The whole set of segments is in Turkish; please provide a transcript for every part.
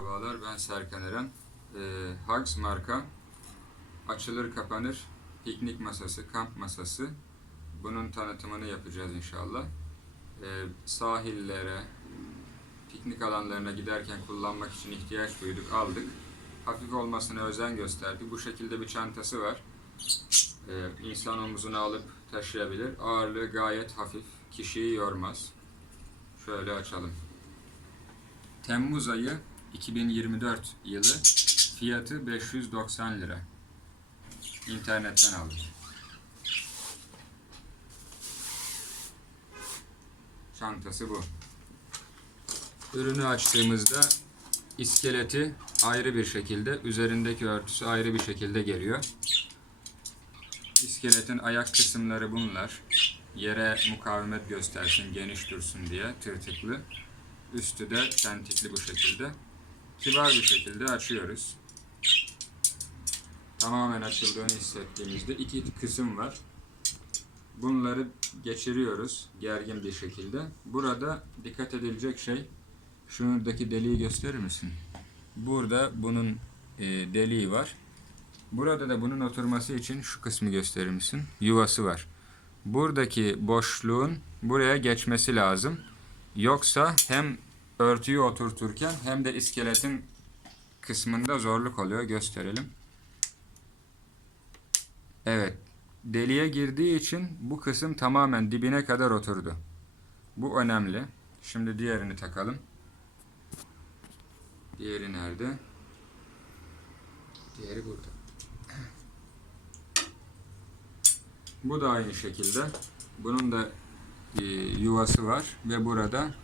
Merhabalar ben Serkan Eren. Ee, Hugs marka açılır kapanır piknik masası, kamp masası. Bunun tanıtımını yapacağız inşallah. Ee, sahillere, piknik alanlarına giderken kullanmak için ihtiyaç duyduk, aldık. Hafif olmasına özen gösterdik. Bu şekilde bir çantası var. Ee, insan omuzuna alıp taşıyabilir. Ağırlığı gayet hafif, kişiyi yormaz. Şöyle açalım. Temmuz ayı 2024 yılı fiyatı 590 lira. İnternetten aldım. Çantası bu. Ürünü açtığımızda iskeleti ayrı bir şekilde, üzerindeki örtüsü ayrı bir şekilde geliyor. İskeletin ayak kısımları bunlar. Yere mukavemet göstersin, geniş dursun diye tırtıklı. Üstü de tentikli bu şekilde. Kibar bir şekilde açıyoruz. Tamamen açıldığını hissettiğimizde iki kısım var. Bunları geçiriyoruz gergin bir şekilde. Burada dikkat edilecek şey şuradaki deliği gösterir misin? Burada bunun e, deliği var. Burada da bunun oturması için şu kısmı gösterir misin? Yuvası var. Buradaki boşluğun buraya geçmesi lazım. Yoksa hem örtüyü oturturken hem de iskeletin kısmında zorluk oluyor. Gösterelim. Evet. Deliğe girdiği için bu kısım tamamen dibine kadar oturdu. Bu önemli. Şimdi diğerini takalım. Diğeri nerede? Diğeri burada. Bu da aynı şekilde. Bunun da e, yuvası var ve burada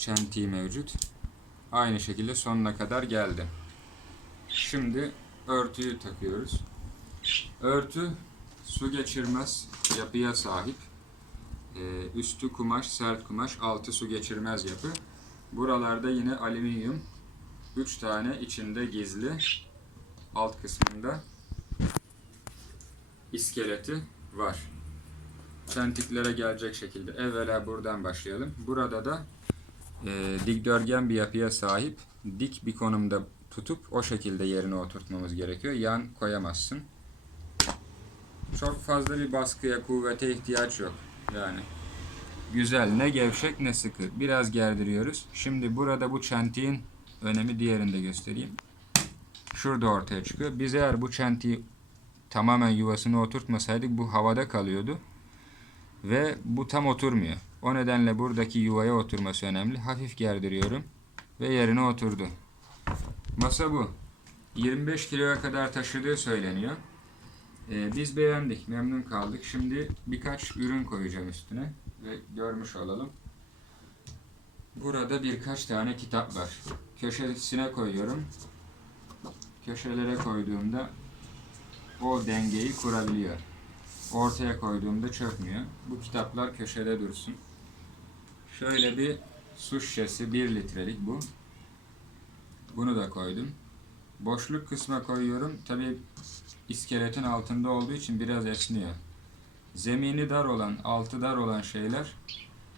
çentiği mevcut. Aynı şekilde sonuna kadar geldi. Şimdi örtüyü takıyoruz. Örtü su geçirmez yapıya sahip. E, üstü kumaş, sert kumaş, altı su geçirmez yapı. Buralarda yine alüminyum 3 tane içinde gizli alt kısmında iskeleti var. Çentiklere gelecek şekilde evvela buradan başlayalım. Burada da e, dikdörtgen bir yapıya sahip dik bir konumda tutup o şekilde yerine oturtmamız gerekiyor. Yan koyamazsın. Çok fazla bir baskıya, kuvvete ihtiyaç yok. Yani güzel, ne gevşek ne sıkı. Biraz gerdiriyoruz. Şimdi burada bu çentiğin önemi diğerinde göstereyim. Şurada ortaya çıkıyor. Biz eğer bu çentiği tamamen yuvasına oturtmasaydık bu havada kalıyordu. Ve bu tam oturmuyor. O nedenle buradaki yuvaya oturması önemli. Hafif gerdiriyorum ve yerine oturdu. Masa bu. 25 kiloya kadar taşıdığı söyleniyor. Ee, biz beğendik, memnun kaldık. Şimdi birkaç ürün koyacağım üstüne ve görmüş olalım. Burada birkaç tane kitap var. Köşesine koyuyorum. Köşelere koyduğumda o dengeyi kurabiliyor. Ortaya koyduğumda çökmüyor. Bu kitaplar köşede dursun. Şöyle bir su şişesi 1 litrelik bu. Bunu da koydum. Boşluk kısma koyuyorum. Tabi iskeletin altında olduğu için biraz esniyor. Zemini dar olan, altı dar olan şeyler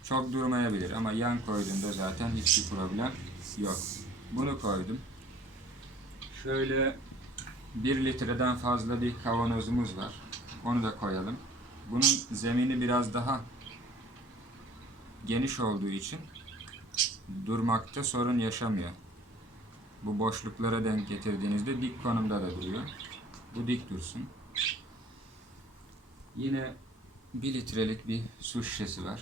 çok durmayabilir ama yan koyduğunda zaten hiçbir problem yok. Bunu koydum. Şöyle 1 litreden fazla bir kavanozumuz var. Onu da koyalım. Bunun zemini biraz daha geniş olduğu için durmakta sorun yaşamıyor. Bu boşluklara denk getirdiğinizde dik konumda da duruyor. Bu dik dursun. Yine 1 litrelik bir su şişesi var.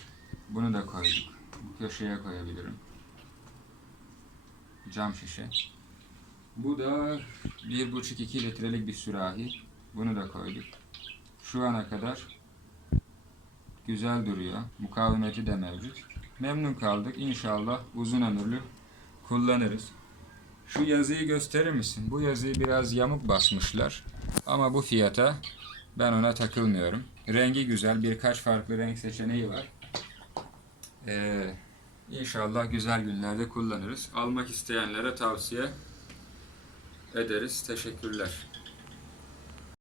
Bunu da koyduk. Köşeye koyabilirim. Cam şişe. Bu da 1,5-2 litrelik bir sürahi. Bunu da koyduk. Şu ana kadar güzel duruyor. Mukavemeti de mevcut. Memnun kaldık. İnşallah uzun ömürlü kullanırız. Şu yazıyı gösterir misin? Bu yazıyı biraz yamuk basmışlar. Ama bu fiyata ben ona takılmıyorum. Rengi güzel. Birkaç farklı renk seçeneği var. Ee, inşallah güzel günlerde kullanırız. Almak isteyenlere tavsiye ederiz. Teşekkürler.